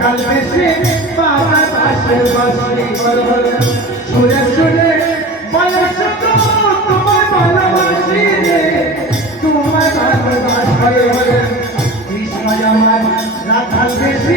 कलमे से बाबा पाशे बसरी बरबर তোমার ভালোবাসায় বলে কৃষ্ণ আমার। রাখাল বেশি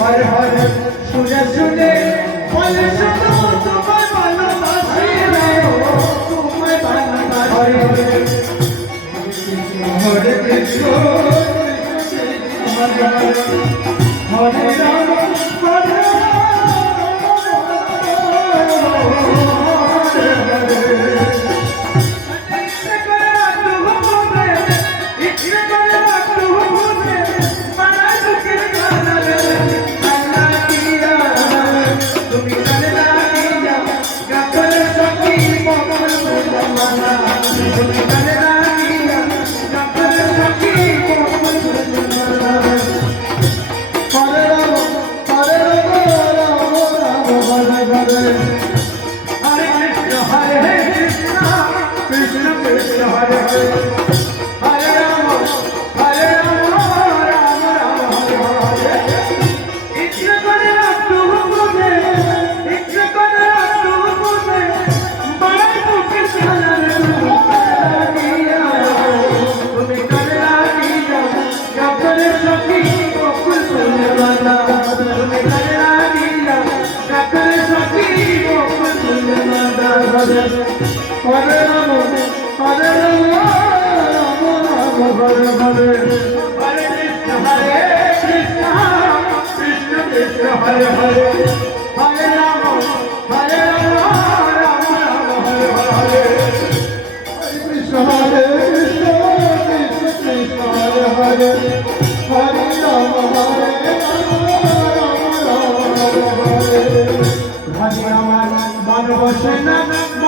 হরে হরে শুনে শুনে বলে শুনো তোমায় ভালোবাসি রে তোমায় ভালোবাসি হরে হরে হরে কৃষ্ণ হরে রাম হরে হরে রাম হরে রাম রাম রাম হরে হরে হরে কৃষ্ণ হরে কৃষ্ণ কৃষ্ণ কৃষ্ণ হরে হরে হরে রাম হরে রাম রাম রাম হরে হরে হরে কৃষ্ণ হরে কৃষ্ণ কৃষ্ণ কৃষ্ণ হরে হরে হরে রাম হরে রাম রাম রাম হরে হরে হরে আমার মন বসে না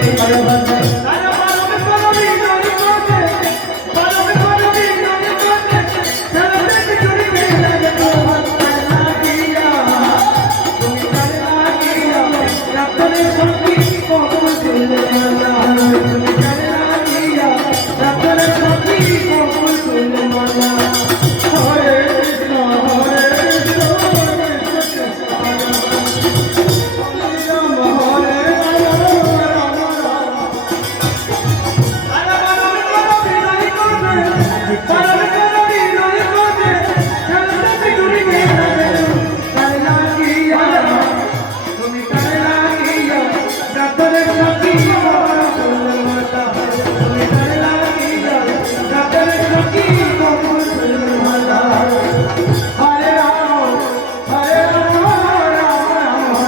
ಕೈ ಬರಬಂದ